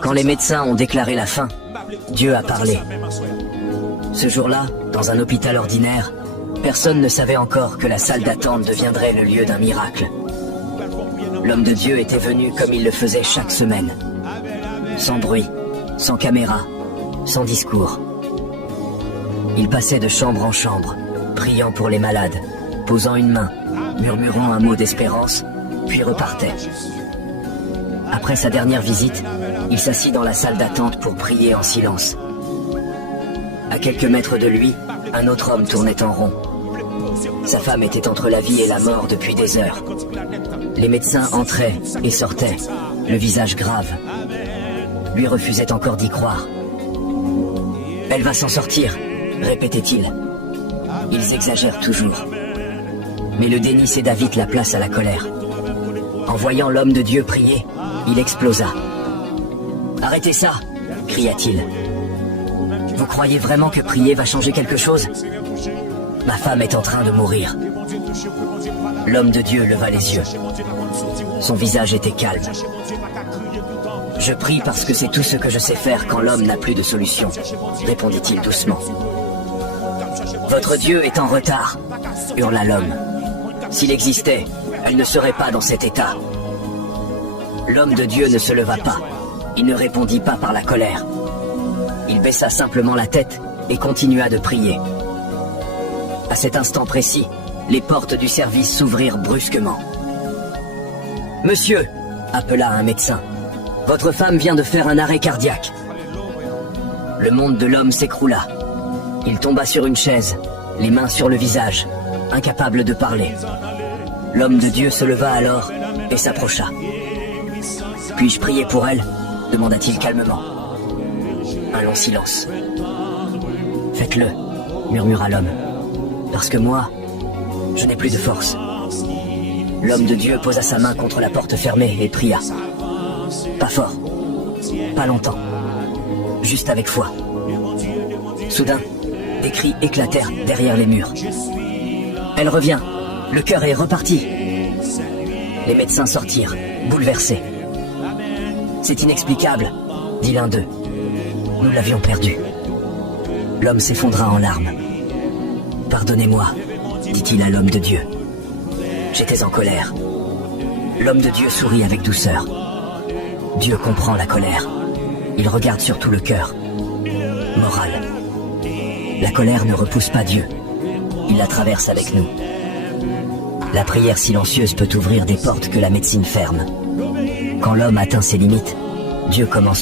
Quand les médecins ont déclaré la fin, Dieu a parlé. Ce jour-là, dans un hôpital ordinaire, personne ne savait encore que la salle d'attente deviendrait le lieu d'un miracle. L'homme de Dieu était venu comme il le faisait chaque semaine. Sans bruit, sans caméra, sans discours. Il passait de chambre en chambre, priant pour les malades, posant une main, murmurant un mot d'espérance, puis repartait. Après sa dernière visite, il s'assit dans la salle d'attente pour prier en silence. À quelques mètres de lui, un autre homme tournait en rond. Sa femme était entre la vie et la mort depuis des heures. Les médecins entraient et sortaient, le visage grave. Lui refusait encore d'y croire. « Elle va s'en sortir », répétait-il. Ils exagèrent toujours. Mais le déni céda vite la place à la colère. En voyant l'homme de Dieu prier, il explosa. « Arrêtez ça !» cria-t-il. « Vous croyez vraiment que prier va changer quelque chose ? Ma femme est en train de mourir. » L'homme de Dieu leva les yeux. Son visage était calme. « Je prie parce que c'est tout ce que je sais faire quand l'homme n'a plus de solution, » répondit-il doucement. « Votre Dieu est en retard, » hurla l'homme. « S'il existait, elle ne serait pas dans cet état. » L'homme de Dieu ne se leva pas. Il ne répondit pas par la colère. Il baissa simplement la tête et continua de prier. À cet instant précis, les portes du service s'ouvrirent brusquement. « Monsieur !» appela un médecin. « Votre femme vient de faire un arrêt cardiaque. » Le monde de l'homme s'écroula. Il tomba sur une chaise, les mains sur le visage, incapable de parler. L'homme de Dieu se leva alors et s'approcha. « Puis-je prier pour elle ?» demanda-t-il calmement. Un long silence. « Faites-le » murmura l'homme. « Parce que moi, je n'ai plus de force. » L'homme de Dieu posa sa main contre la porte fermée et pria. Pas fort, pas longtemps, juste avec foi. Soudain, des cris éclatèrent derrière les murs. « Elle revient, le cœur est reparti !» Les médecins sortirent, bouleversés. « C'est inexplicable, » dit l'un d'eux. « Nous l'avions perdue. » L'homme s'effondra en larmes. « Pardonnez-moi, » dit-il à l'homme de Dieu. J'étais en colère. L'homme de Dieu sourit avec douceur. Dieu comprend la colère. Il regarde surtout le cœur. Morale. La colère ne repousse pas Dieu. Il la traverse avec nous. La prière silencieuse peut ouvrir des portes que la médecine ferme. Quand l'homme atteint ses limites, Dieu commence